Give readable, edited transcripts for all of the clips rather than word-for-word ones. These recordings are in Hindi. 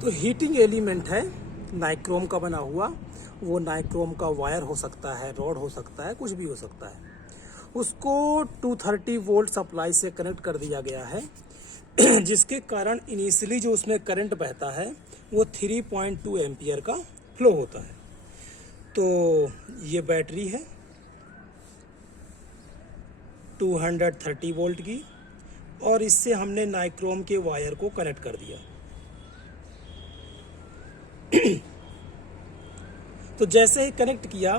तो हीटिंग एलिमेंट है नाइक्रोम का बना हुआ, वो नाइक्रोम का वायर हो सकता है, रॉड हो सकता है, कुछ भी हो सकता है। उसको 230 वोल्ट सप्लाई से कनेक्ट कर दिया गया है जिसके कारण इनिशियली जो उसमें करंट बहता है वो 3.2 एम्पियर का फ्लो होता है। तो ये बैटरी है 230 वोल्ट की, और इससे हमने नाइक्रोम के वायर को कनेक्ट कर दिया। तो जैसे ही कनेक्ट किया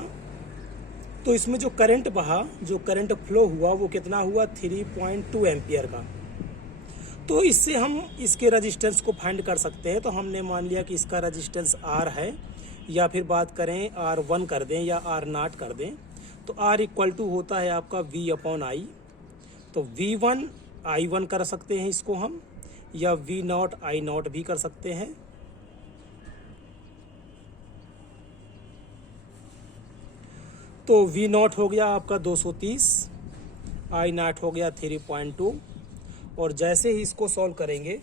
तो इसमें जो करंट बहा, जो करंट फ्लो हुआ वो कितना हुआ, 3.2 एम्पियर का। तो इससे हम इसके रेजिस्टेंस को फाइंड कर सकते हैं। तो हमने मान लिया कि इसका रेजिस्टेंस R है, या फिर बात करें R1 कर दें या R0 कर दें। तो R इक्वल टू होता है आपका V/I। तो V1 I1 कर सकते हैं इसको हम, या V0 I0 भी कर सकते हैं। तो V0 हो गया आपका 230, I0 हो गया 3.2। और जैसे ही इसको सॉल्व करेंगे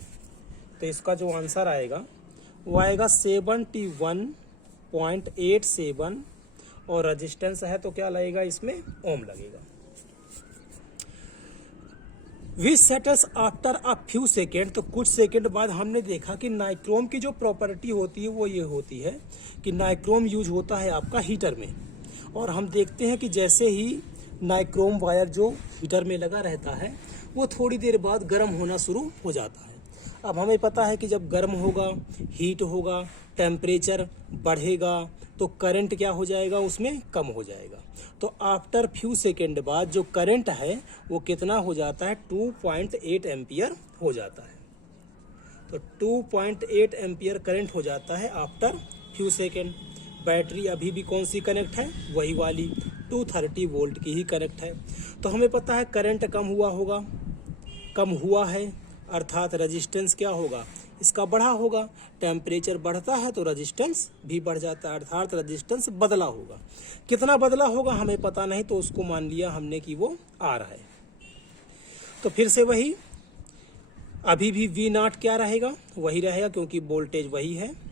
तो इसका जो आंसर आएगा वो आएगा 71.87, और रेजिस्टेंस है तो क्या लगेगा इसमें, ओम लगेगा। V settles after a few second, तो कुछ सेकेंड बाद हमने देखा कि नाइक्रोम की जो प्रॉपर्टी होती है वो ये होती है कि नाइक्रोम यूज होता है आपका हीटर में। और हम देखते हैं कि जैसे ही नाइक्रोम वायर जो हीटर में लगा रहता है वो थोड़ी देर बाद गर्म होना शुरू हो जाता है। अब हमें पता है कि जब गर्म होगा, हीट होगा, टेम्परेचर बढ़ेगा तो करंट क्या हो जाएगा, उसमें कम हो जाएगा। तो आफ्टर फ्यू सेकेंड बाद जो करंट है वो कितना हो जाता है, 2.8 एम्पियर हो जाता है। तो 2.8 एम्पियर करंट हो जाता है आफ्टर फ्यू सेकेंड। बैटरी अभी भी कौन सी कनेक्ट है, वही वाली 230 वोल्ट की ही कनेक्ट है। तो हमें पता है करंट कम हुआ होगा, कम हुआ है अर्थात रेजिस्टेंस क्या होगा, इसका बढ़ा होगा। टेम्परेचर बढ़ता है तो रेजिस्टेंस भी बढ़ जाता है, अर्थात रेजिस्टेंस बदला होगा। कितना बदला होगा हमें पता नहीं, तो उसको मान लिया हमने कि वो R है। तो फिर से वही, अभी भी V0 क्या रहेगा, वही रहेगा क्योंकि वोल्टेज वही है।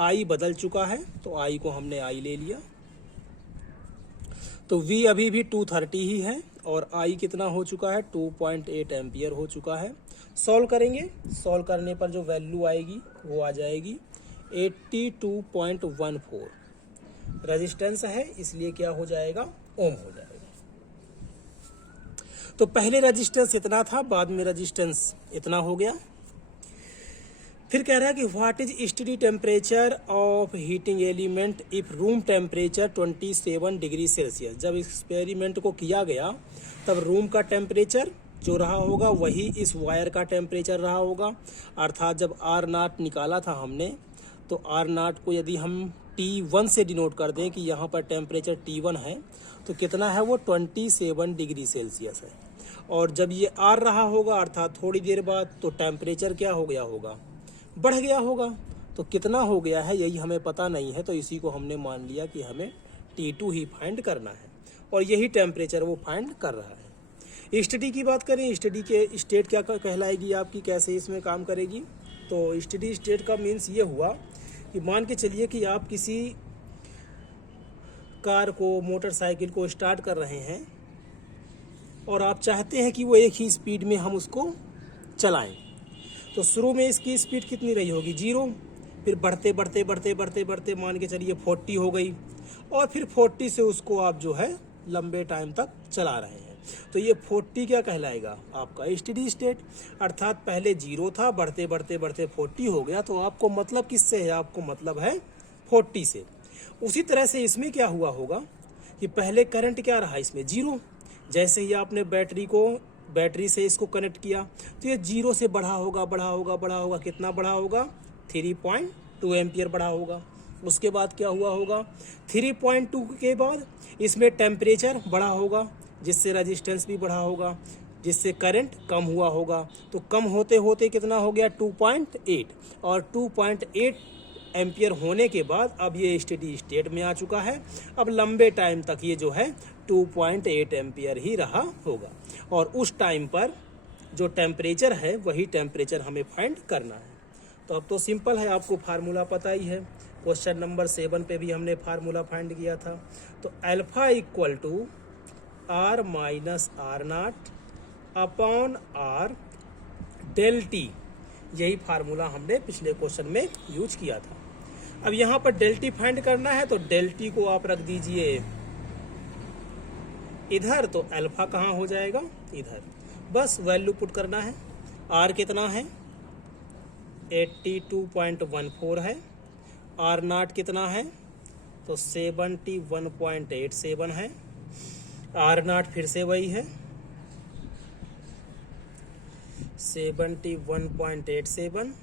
I बदल चुका है तो I को हमने I ले लिया। तो V अभी भी 230 ही है, और I कितना हो चुका है, 2.8 एम्पियर हो चुका है। सॉल्व करेंगे, सॉल्व करने पर जो वैल्यू आएगी वो आ जाएगी 82.14। रेजिस्टेंस है इसलिए क्या हो जाएगा, ओम हो जाएगा। तो पहले रेजिस्टेंस इतना था, बाद में रेजिस्टेंस इतना हो गया। फिर कह रहा है कि what is study temperature of heating element if room temperature 27 degree Celsius. जब एक्सपेरिमेंट को किया गया तब रूम का टेम्परेचर जो रहा होगा वही इस वायर का टेम्परेचर रहा होगा। अर्थात जब R0 निकाला था हमने, तो R0 को यदि हम T1 से डिनोट कर दें कि यहाँ पर टेम्परेचर T1 है, तो कितना है वो 27 डिग्री सेल्सियस है। और जब ये R रहा होगा अर्थात थोड़ी देर बाद, तो टेम्परेचर क्या हो गया होगा, बढ़ गया होगा। तो कितना हो गया है यही हमें पता नहीं है, तो इसी को हमने मान लिया कि हमें T2 ही फाइंड करना है, और यही टेम्परेचर वो फाइंड कर रहा है। स्टडी की बात करें, स्टडी के स्टेट क्या कहलाएगी आपकी, कैसे इसमें काम करेगी। तो स्टडी स्टेट का मीन्स ये हुआ कि मान के चलिए कि आप किसी कार को, मोटरसाइकिल को स्टार्ट कर रहे हैं और आप चाहते हैं कि वो एक ही स्पीड में हम उसको चलाएं। तो शुरू में इसकी स्पीड कितनी रही होगी, 0। फिर बढ़ते बढ़ते बढ़ते बढ़ते बढ़ते मान के चलिए 40 हो गई, और फिर 40 से उसको आप जो है लंबे टाइम तक चला रहे हैं। तो ये 40 क्या कहलाएगा, आपका स्टेडी स्टेट। अर्थात पहले 0 था, बढ़ते बढ़ते बढ़ते 40 हो गया। तो आपको मतलब किससे है, आपको मतलब है 40 से। उसी तरह से इसमें क्या हुआ होगा कि पहले करंट क्या रहा, इसमें 0। जैसे ही आपने बैटरी से इसको कनेक्ट किया तो ये 0 से बढ़ा होगा, बढ़ा होगा, बढ़ा होगा। कितना बढ़ा होगा, 3.2 एम्पियर बढ़ा होगा। उसके बाद क्या हुआ होगा, 3.2 के बाद इसमें टेम्परेचर बढ़ा होगा, जिससे रेजिस्टेंस भी बढ़ा होगा, जिससे करंट कम हुआ होगा। तो कम होते होते कितना हो गया, 2.8, और 2.8 एम्पियर होने के बाद अब ये स्टेडी स्टेट में आ चुका है। अब लंबे टाइम तक ये जो है 2.8 एम्पियर ही रहा होगा, और उस टाइम पर जो टेम्परेचर है वही टेम्परेचर हमें फाइंड करना है। तो अब तो सिंपल है, आपको फार्मूला पता ही है। क्वेश्चन नंबर 7 पे भी हमने फार्मूला फाइंड किया था। तो alpha equal to R minus R not upon R del T, यही फार्मूला हमने पिछले क्वेश्चन में यूज किया था। अब यहाँ पर डेल टी फाइंड करना है, तो डेल टी को आप रख दीजिए इधर, तो अल्फा कहाँ हो जाएगा, इधर। बस वैल्यू पुट करना है। आर कितना है, 82.14 है। आर नॉट कितना है, तो 71.87 है। आर नॉट फिर से वही है 71.87।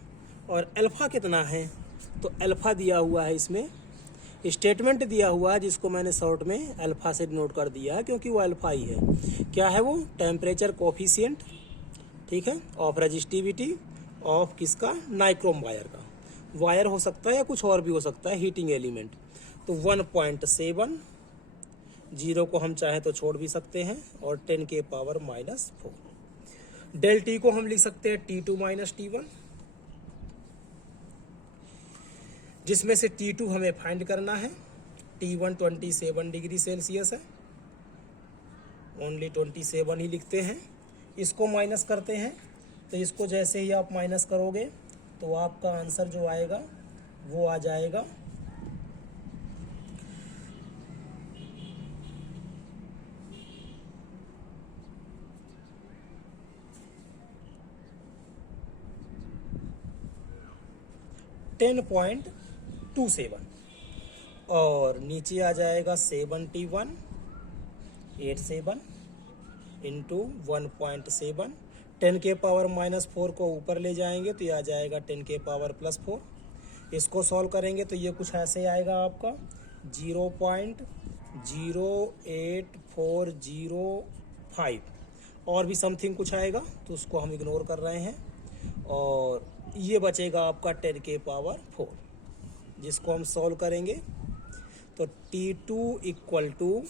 और अल्फा कितना है, तो अल्फा दिया हुआ है, इसमें स्टेटमेंट दिया हुआ है जिसको मैंने शॉर्ट में अल्फा से नोट कर दिया है, क्योंकि वो अल्फा ही है। क्या है वो, टेम्परेचर कोफिशिएंट, ठीक है, ऑफ रजिस्टिविटी ऑफ किसका, नाइक्रोम वायर का। वायर हो सकता है या कुछ और भी हो सकता है, हीटिंग एलिमेंट। तो 1.7, जीरो को हम चाहें तो छोड़ भी सकते हैं, और 10 के पावर -4। डेल टी को हम लिख सकते हैं T2 माइनस T1, जिसमें से T2 हमें फाइंड करना है। T1 27 डिग्री सेल्सियस है, ओनली 27 ही लिखते हैं। इसको माइनस करते हैं, तो इसको जैसे ही आप माइनस करोगे तो आपका आंसर जो आएगा वो आ जाएगा 10.27, और नीचे आ जाएगा 71.87 इंटू 1.7। 10 के पावर -4 को ऊपर ले जाएंगे तो ये आ जाएगा 10 के पावर +4। इसको सॉल्व करेंगे तो ये कुछ ऐसे आएगा आपका 0.08405, और भी समथिंग कुछ आएगा तो उसको हम इग्नोर कर रहे हैं। और ये बचेगा आपका 10 के पावर 4, जिसको हम सॉल्व करेंगे तो T2 इक्वल टू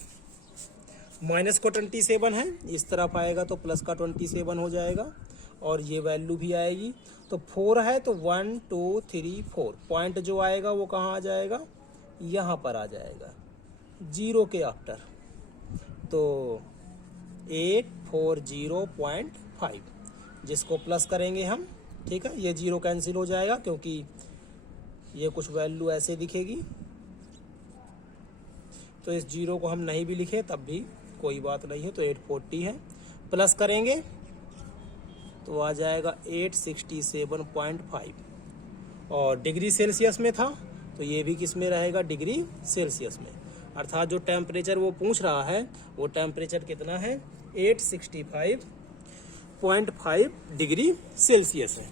माइनस का 27 है, इस तरफ आएगा तो प्लस का 27 हो जाएगा, और ये वैल्यू भी आएगी। तो 4 है तो 1 2 3 4, पॉइंट जो आएगा वो कहाँ आ जाएगा, यहाँ पर आ जाएगा 0 के आफ्टर। तो 840.5, जिसको प्लस करेंगे हम, ठीक है, ये 0 कैंसिल हो जाएगा क्योंकि ये कुछ वैल्यू ऐसे दिखेगी। तो इस 0 को हम नहीं भी लिखे तब भी कोई बात नहीं है, तो 840 है। प्लस करेंगे तो आ जाएगा 867.5, और डिग्री सेल्सियस में था तो ये भी किस में रहेगा, डिग्री सेल्सियस में। अर्थात जो टेम्परेचर वो पूछ रहा है वो टेम्परेचर कितना है, 865.5 डिग्री सेल्सियस है।